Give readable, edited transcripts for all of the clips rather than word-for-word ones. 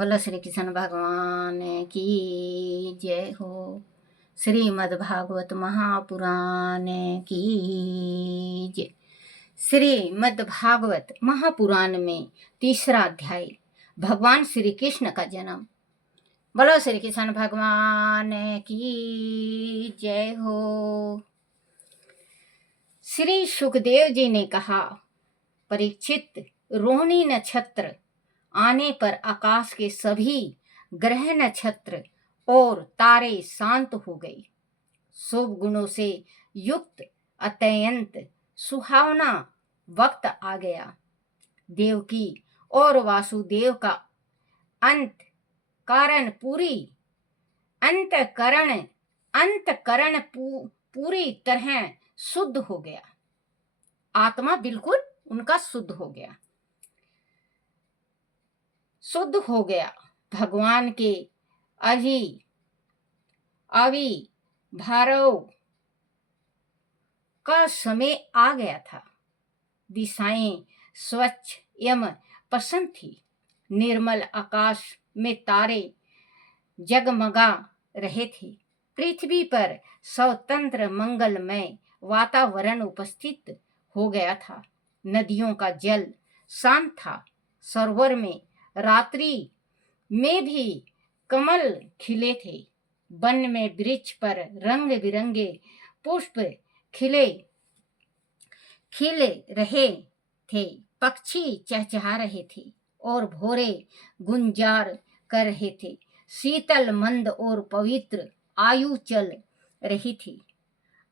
बोलो श्री कृष्ण भगवान की जय हो। श्रीमद् भागवत महापुराण की जय। श्रीमद् भागवत महापुराण में तीसरा अध्याय भगवान श्री कृष्ण का जन्म। बोलो श्री कृष्ण भगवान की जय हो। श्री सुखदेव जी ने कहा, परीक्षित, रोहिणी नक्षत्र आने पर आकाश के सभी ग्रह नक्षत्र और तारे शांत हो गए। शुभ गुणों से युक्त अत्यंत सुहावना वक्त आ गया। देवकी और वासुदेव का अंतकरण पूरी तरह शुद्ध हो गया। आत्मा बिल्कुल उनका शुद्ध हो गया। भगवान के आविर्भाव का समय आ गया था। दिशाएं स्वच्छ एवं प्रसन्न थी। निर्मल आकाश में तारे जगमगा रहे थे। पृथ्वी पर स्वतंत्र मंगलमय वातावरण उपस्थित हो गया था। नदियों का जल शांत था। सरोवर में रात्रि में भी कमल खिले थे। वन में वृक्ष पर रंग बिरंगे पुष्प खिले रहे थे। पक्षी चहचहा रहे थे और भौरे गुंजार कर रहे थे। शीतल मंद और पवित्र आयु चल रही थी।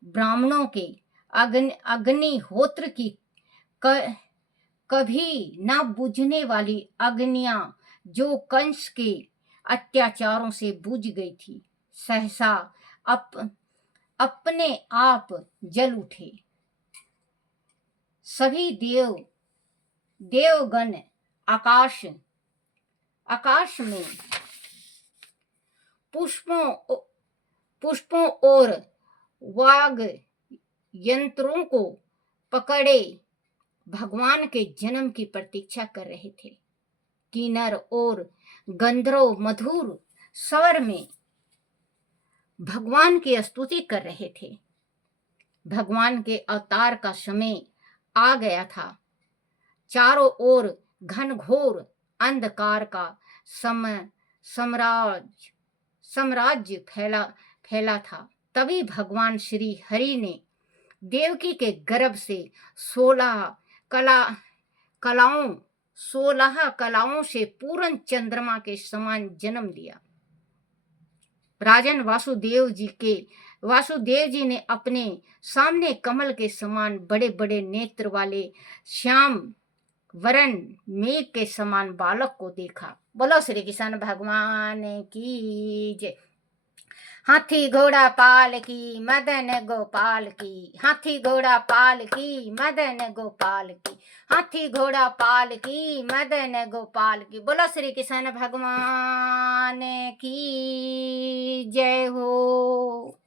ब्राह्मणों के अग्निहोत्र की कभी न बुझने वाली अग्नियां जो कंस के अत्याचारों से बुझ गई थी, सहसा अपने आप जल उठे। सभी देवगण आकाश में पुष्पों और वाद्य यंत्रों को पकड़े भगवान के जन्म की प्रतीक्षा कर रहे थे। किन्नर और गंधर्व मधुर स्वर में भगवान की स्तुति कर रहे थे। भगवान के अवतार का समय आ गया था। चारों ओर घनघोर अंधकार का साम्राज्य फैला था। तभी भगवान श्री हरि ने देवकी के गर्भ से 16 कलाओं से पूर्ण चंद्रमा के समान जन्म लिया। राजन वासुदेव जी ने अपने सामने कमल के समान बड़े बड़े नेत्र वाले श्याम वरण मेघ के समान बालक को देखा। बोलो श्री कृष्ण भगवान की जय। हाथी घोड़ा पाल की मदन गोपाल की, हाथी घोड़ा पाल की मदन गोपाल की, हाथी घोड़ा पाल की मदन गोपाल की। बोलो श्री कृष्ण भगवान की जय हो।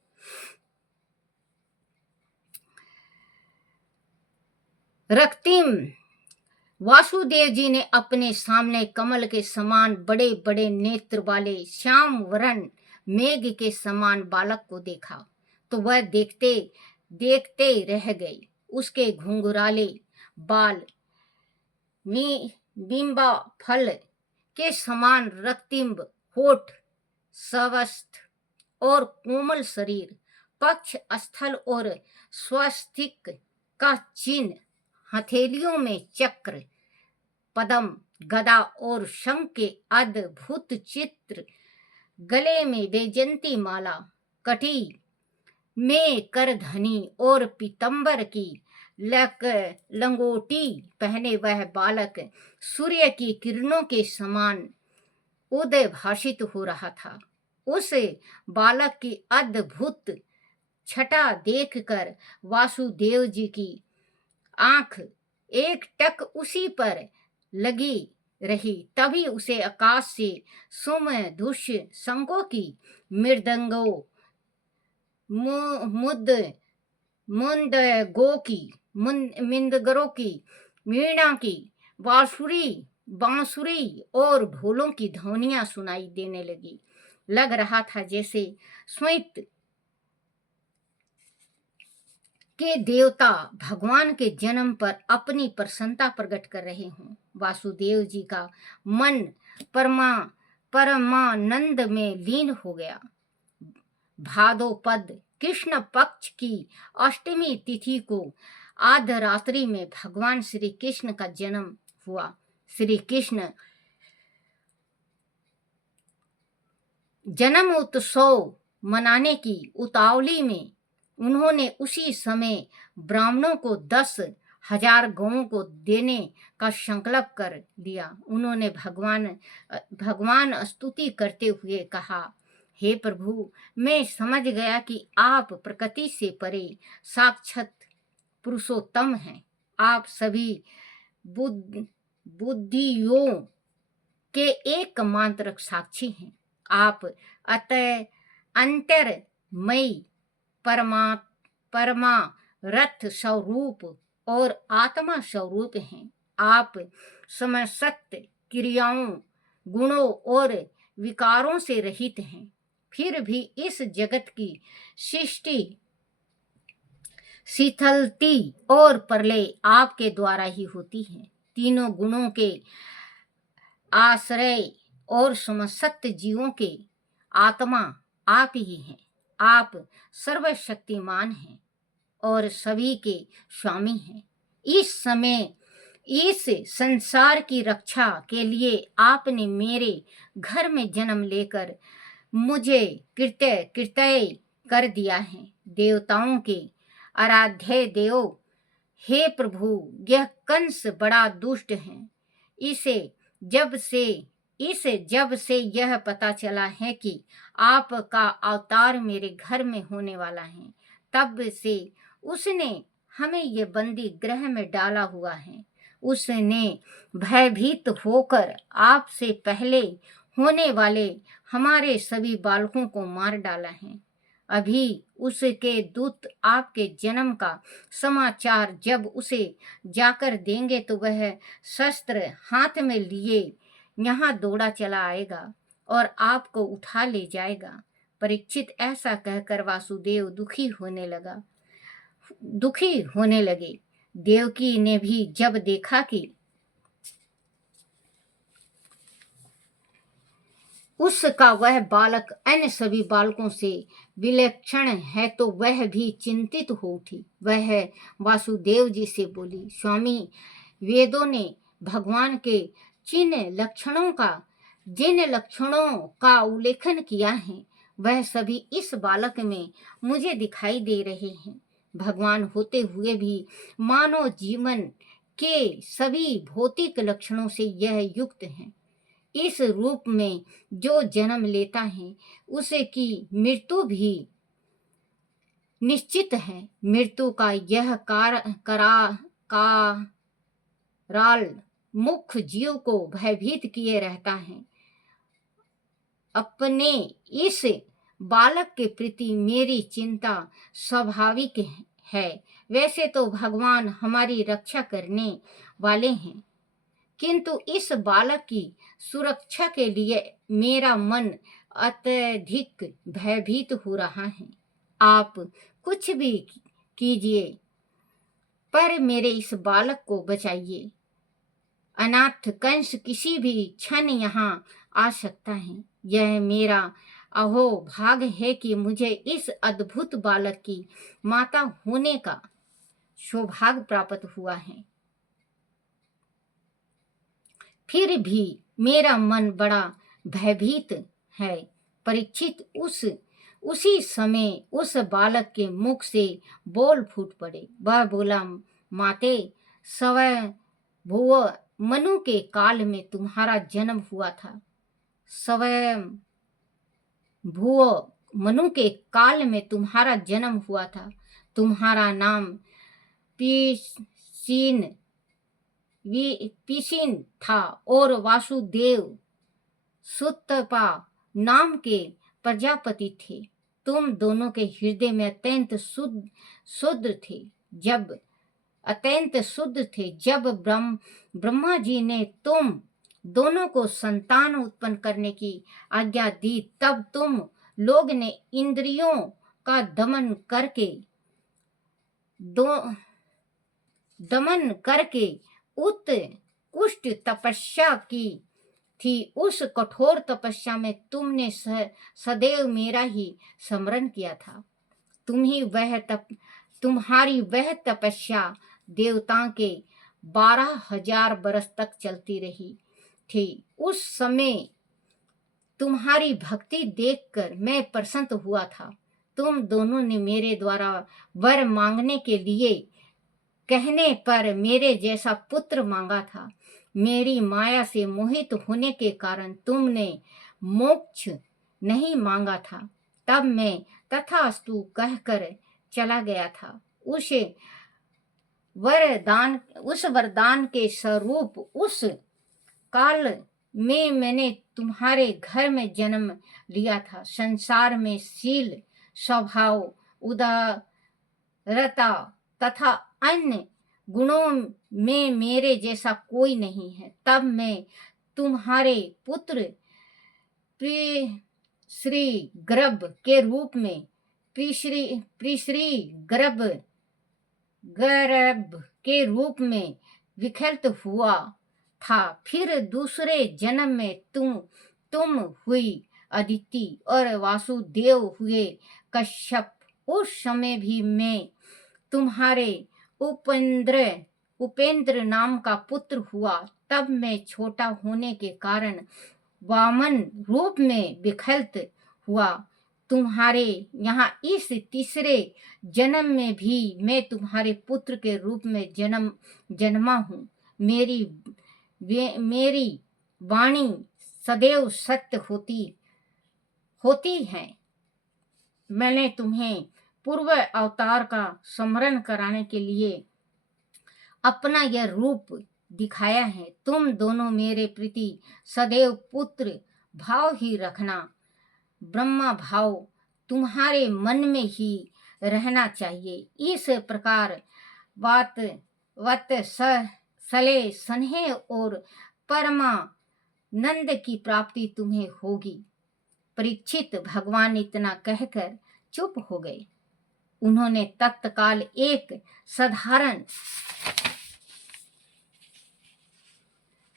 रক্তিम वासुदेव जी ने अपने सामने कमल के समान बड़े बड़े नेत्र वाले श्याम वरण मेघ के समान बालक को देखा तो वह देखते देखते रह गई। उसके घुंघराले बाल बिंबा फल के समान रक्तिम होठ, स्वस्थ और कोमल शरीर, पक्ष स्थल और स्वस्तिक का चिन्ह, हथेलियों में चक्र, पद्म, गदा और शंख के अद्भुत चित्र, गले में वैजयंती माला, कटी में करधनी और पीतंबर की लंगोटी पहने वह बालक सूर्य की किरणों के समान उद्भासित हो रहा था। उस बालक की अद्भुत छटा देखकर वासुदेव जी की आंख एक टक उसी पर लगी रही। तभी उसे आकाश से सुमधुर शंखों की, मृदंगों, मुंदगरों की, वीणा की, बांसुरी बांसुरी और ढोलों की ध्वनियां सुनाई देने लगी। लग रहा था जैसे स्वयं के देवता भगवान के जन्म पर अपनी प्रसन्नता प्रकट कर रहे हों। वासुदेव जी का मन परमानंद में लीन हो गया। भादोपद कृष्ण पक्ष की अष्टमी तिथि को आध रात्रि में भगवान श्री कृष्ण का जन्म हुआ। श्री कृष्ण जन्म उत्सव मनाने की उतावली में उन्होंने उसी समय ब्राह्मणों को 10,000 गौओं को देने का संकल्प कर लिया। उन्होंने भगवान स्तुति करते हुए कहा, हे प्रभु, मैं समझ गया कि आप प्रकृति से परे साक्षात पुरुषोत्तम हैं। आप सभी बुद्धियों के एकमात्र साक्षी हैं। आप अतः अंतरमयी परमारथ स्वरूप और आत्मा स्वरूप हैं। आप समस्त क्रियाओं, गुणों और विकारों से रहित हैं। फिर भी इस जगत की सृष्टि, शीतलती और प्रलय आपके द्वारा ही होती है। तीनों गुणों के आश्रय और समस्त जीवों के आत्मा आप ही हैं। आप सर्वशक्तिमान हैं और सभी के स्वामी हैं। इस समय इस संसार की रक्षा के लिए आपने मेरे घर में जन्म लेकर मुझे कृत्य कर दिया है। देवताओं के आराध्य देव, हे प्रभु, यह कंस बड़ा दुष्ट है। इसे जब से यह पता चला है कि आपका अवतार मेरे घर में होने वाला है, तब से उसने हमें ये बंदी गृह में डाला हुआ है। उसने भयभीत होकर आपसे पहले होने वाले हमारे सभी बालकों को मार डाला है। अभी उसके दूत आपके जन्म का समाचार जब उसे जाकर देंगे तो वह शस्त्र हाथ में लिए यहाँ दौड़ा चला आएगा और आपको उठा ले जाएगा। परीक्षित ऐसा कहकर वासुदेव दुखी होने लगे। देवकी ने भी जब देखा कि उसका वह बालक अन्य सभी बालकों से विलक्षण है तो वह भी चिंतित हो उठी। वह वासुदेव जी से बोली, स्वामी, वेदों ने भगवान के जिन लक्षणों का उल्लेखन किया है वह सभी इस बालक में मुझे दिखाई दे रहे हैं। भगवान होते हुए भी मानव जीवन के सभी भौतिक लक्षणों से यह युक्त है। इस रूप में जो जन्म लेता है उसे की मृत्यु भी निश्चित है। मृत्यु का यह कराल मुख्य जीव को भयभीत किए रहता है। अपने इस बालक के प्रति मेरी चिंता स्वाभाविक है। वैसे तो भगवान हमारी रक्षा करने वाले हैं, किंतु इस बालक की सुरक्षा के लिए मेरा मन अत्यधिक भयभीत हो रहा है। आप कुछ भी कीजिए पर मेरे इस बालक को बचाइए। अनाथ कंस किसी भी क्षण यहाँ आ सकता है। यह मेरा अहो भाग है कि मुझे इस अद्भुत बालक की माता होने का सौभाग्य प्राप्त हुआ है। फिर भी मेरा मन बड़ा भयभीत है। परीक्षित उसी समय उस बालक के मुख से बोल फूट पड़े। वह बोला, माते, स्वयं मनु के काल में तुम्हारा जन्म हुआ था। स्वयं मनु के काल में तुम्हारा जन्म हुआ था। तुम्हारा नाम पिसिन था और वासुदेव सुतपा नाम के प्रजापति थे। तुम दोनों के हृदय में अत्यंत शुद्ध थे। जब ब्रह्मा जी ने तुम दोनों को संतान उत्पन्न करने की आज्ञा दी, तब तुम लोग ने इंद्रियों का दमन करके उत्कृष्ट तपस्या की थी। उस कठोर तपस्या में तुमने सदैव मेरा ही स्मरण किया था। तुम्हारी वह तपस्या देवताओं के 12,000 बरस तक चलती रही थी। उस समय तुम्हारी भक्ति देखकर मैं प्रसन्न हुआ था। तुम दोनों ने मेरे द्वारा वर मांगने के लिए कहने पर मेरे जैसा पुत्र मांगा था। मेरी माया से मोहित होने के कारण तुमने मोक्ष नहीं मांगा था। तब मैं तथास्तु कहकर चला गया था। उस वरदान के स्वरूप उस काल में मैंने तुम्हारे घर में जन्म लिया था। संसार में शील, स्वभाव, उदारता तथा अन्य गुणों में मेरे जैसा कोई नहीं है। तब मैं तुम्हारे पुत्र श्री गर्भ के रूप में गर्भ के रूप में विकसित हुआ था। फिर दूसरे जन्म में तुम हुई अदिति और वासुदेव हुए कश्यप। उस समय भी मैं तुम्हारे उपेंद्र नाम का पुत्र हुआ। तब मैं छोटा होने के कारण वामन रूप में विकसित हुआ। तुम्हारे यहाँ इस तीसरे जन्म में भी मैं तुम्हारे पुत्र के रूप में जन्मा हूँ। मेरी वाणी सदैव सत्य होती है। मैंने तुम्हें पूर्व अवतार का स्मरण कराने के लिए अपना यह रूप दिखाया है। तुम दोनों मेरे प्रति सदैव पुत्र भाव ही रखना। ब्रह्मा भाव तुम्हारे मन में ही रहना चाहिए। इस प्रकार सले स्नेह और परमानंद की प्राप्ति तुम्हें होगी। परीक्षित भगवान इतना कहकर चुप हो गए। उन्होंने तत्काल एक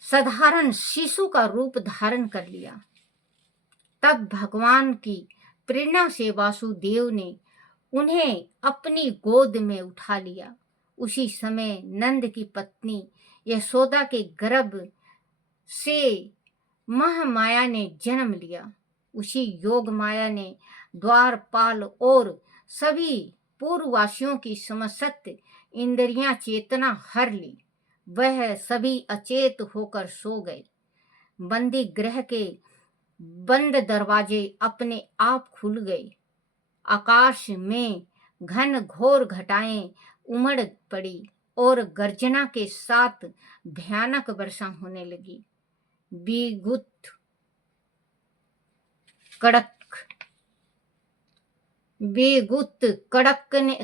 साधारण शिशु का रूप धारण कर लिया। तब भगवान की प्रेरणा से वासुदेव ने उन्हें अपनी गोद में उठा लिया। उसी समय नंद की पत्नी यशोदा के गर्भ से महामाया ने जन्म लिया। उसी योग माया ने द्वारपाल और सभी पूर्ववासियों की समस्त इंद्रियां चेतना हर ली। वह सभी अचेत होकर सो गए। बंदी गृह के बंद दरवाजे अपने आप खुल गए। आकाश में घन घोर घटाएं उमड़ पड़ी और गर्जना के साथ भयानक वर्षा होने लगी। बेगुत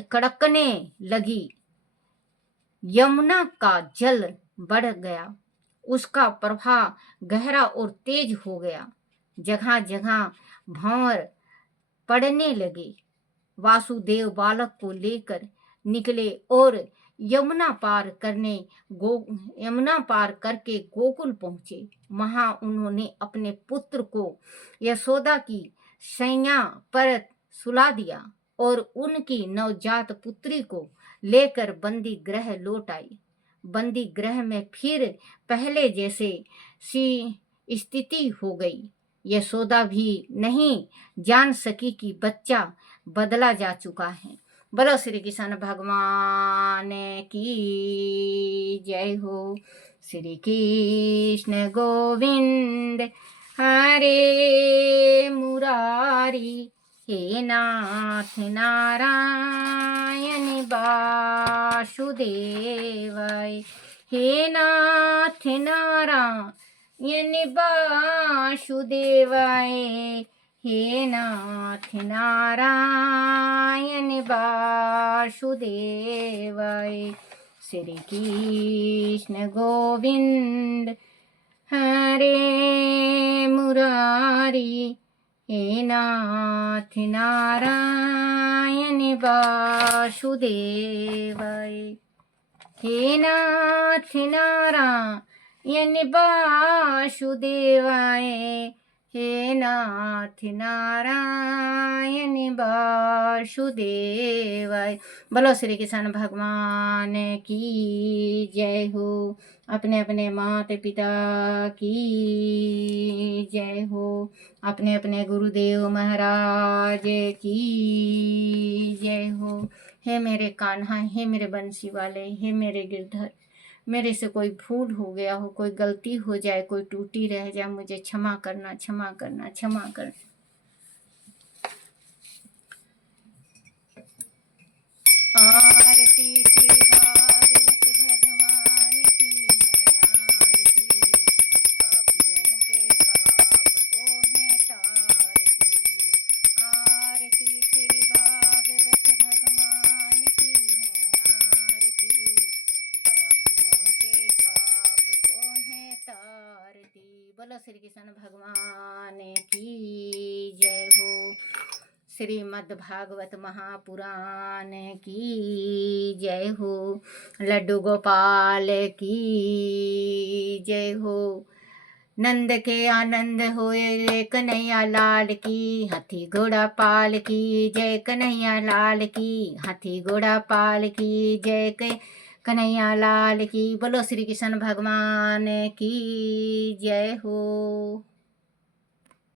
कड़कने लगी। यमुना का जल बढ़ गया। उसका प्रवाह गहरा और तेज हो गया। जगह जगह भंवर पड़ने लगे। वासुदेव बालक को लेकर निकले और यमुना पार करके गोकुल पहुंचे। वहां उन्होंने अपने पुत्र को यशोदा की शैया पर सुला दिया और उनकी नवजात पुत्री को लेकर बंदी गृह लौट आई। बंदी गृह में फिर पहले जैसे सी स्थिति हो गई। यशोदा भी नहीं जान सकी कि बच्चा बदला जा चुका है। बोलो श्री कृष्ण भगवान की जय हो। श्री कृष्ण गोविंद हरे मुरारी, हे नाथ नारायण वासुदेवाय, हे नाथ नारायण वासुदेवाय, हे नाथ नारायण वासुदेवाय। श्री कृष्ण गोविंद हरे मुरारी, हे नाथ नारायण वासुदेवाय, हे नाथ नारायण वासुदेवाय, हे नाथ नारायण वासुदेवाय। बोलो श्री कृष्ण भगवान की जय हो। अपने अपने माता पिता की जय हो। अपने अपने गुरुदेव महाराज की जय हो। हे मेरे कान्हा, हे मेरे बंसी वाले, हे मेरे गिरधर, मेरे से कोई भूल हो गया हो, कोई गलती हो जाए, कोई टूटी रह जाए, मुझे क्षमा करना, क्षमा करना, क्षमा करना। आरती श्री भागवत भगवान की है आरती, पापियों के पाप को है तारती। आरती श्री भागवत भगवान की है आरती, पापियों के पाप को है तारती। बोलो श्री कृष्ण भगवान की जय हो। श्रीमद् भागवत महापुराण की जय हो। लड्डू गोपाल की जय हो। नंद के आनंद होए रे कन्हैया लाल की, हाथी घोड़ा पाल की जय कन्हैया लाल की, हाथी घोड़ा पाल की जय कन्हैया लाल की। बोलो श्री कृष्ण भगवान की जय हो।